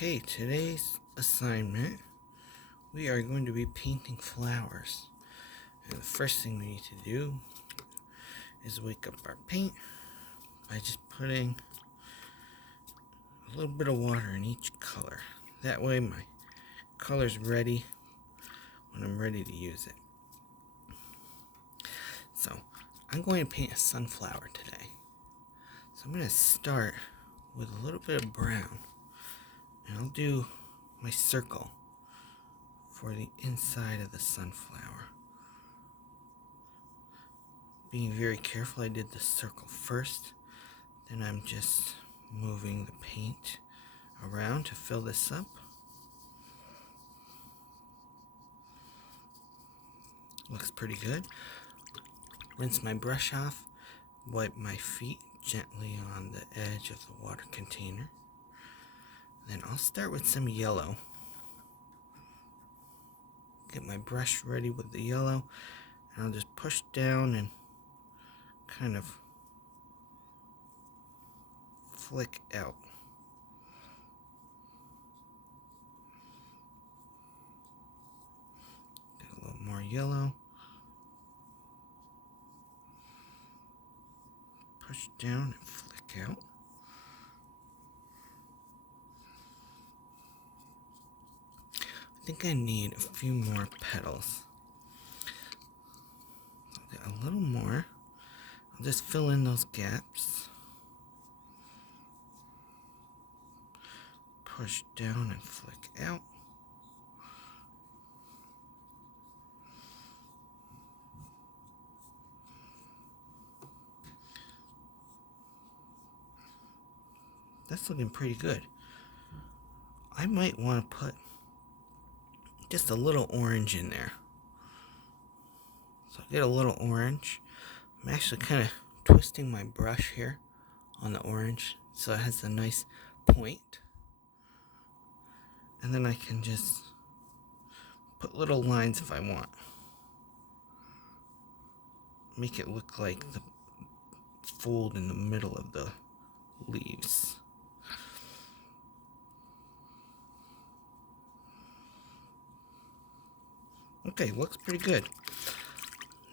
Okay, today's assignment, we are going to be painting flowers. And the first thing we need to do is wake up our paint by just putting a little bit of water in each color. That way my color's ready when I'm ready to use it. So, I'm going to paint a sunflower today. So I'm going to start with a little bit of brown. And I'll do my circle for the inside of the sunflower. Being very careful, I did the circle first. Then I'm just moving the paint around to fill this up. Looks pretty good. Rinse my brush off. Wipe my feet gently on the edge of the water container. Then I'll start with some yellow. Get my brush ready with the yellow. And I'll just push down and kind of flick out. Get a little more yellow. Push down and flick out. I think I need a few more petals. I'll get a little more. I'll just fill in those gaps. Push down and flick out. That's looking pretty good. I might want to put just a little orange in there. So I get a little orange. I'm actually kind of twisting my brush here on the orange so it has a nice point. And then I can just put little lines if I want. Make it look like the fold in the middle of the leaves. Okay, looks pretty good.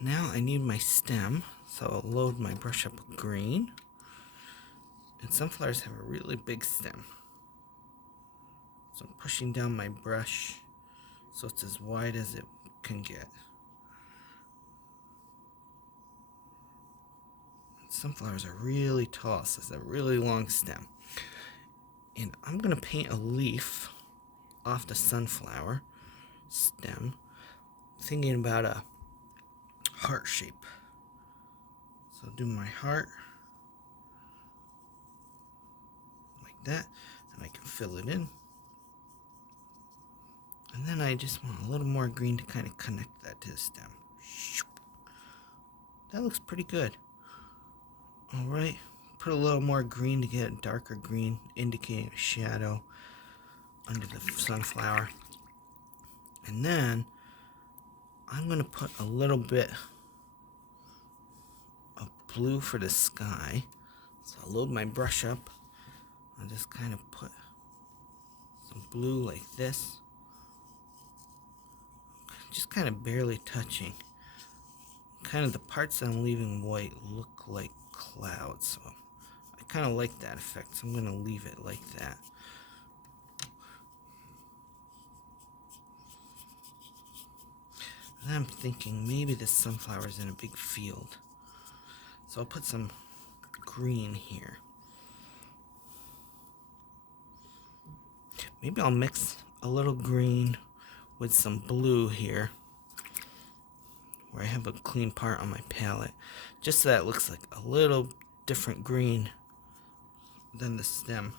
Now I need my stem, so I'll load my brush up with green. And sunflowers have a really big stem. So I'm pushing down my brush so it's as wide as it can get. Sunflowers are really tall, so it's a really long stem. And I'm going to paint a leaf off the sunflower stem, thinking about a heart shape. So I'll do my heart like that, and I can fill it in. And then I just want a little more green to kind of connect that to the stem. That looks pretty good. Alright, put a little more green to get a darker green, indicating a shadow under the sunflower. And then I'm going to put a little bit of blue for the sky. So I'll load my brush up. I'll just kind of put some blue like this. Just kind of barely touching. Kind of the parts that I'm leaving white look like clouds. So I kind of like that effect. So I'm going to leave it like that. And I'm thinking maybe this sunflower is in a big field. So I'll put some green here. Maybe I'll mix a little green with some blue here, where I have a clean part on my palette, just so that it looks like a little different green than the stem.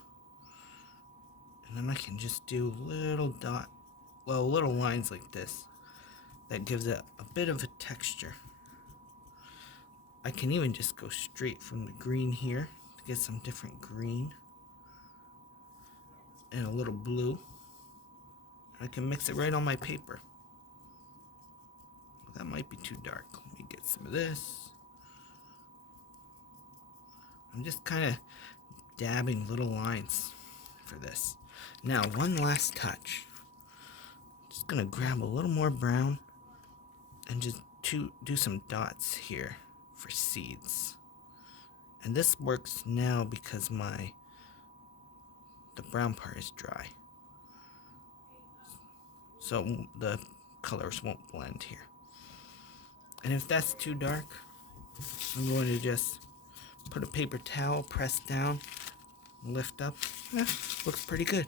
And then I can just do little little lines like this. That gives it a bit of a texture. I can even just go straight from the green here to get some different green and a little blue. I can mix it right on my paper. That might be too dark. Let me get some of this. I'm just kind of dabbing little lines for this. Now, one last touch. Just gonna grab a little more brown and just do some dots here for seeds. And this works now because the brown part is dry. So the colors won't blend here. And if that's too dark, I'm going to just put a paper towel, press down, lift up. Looks pretty good.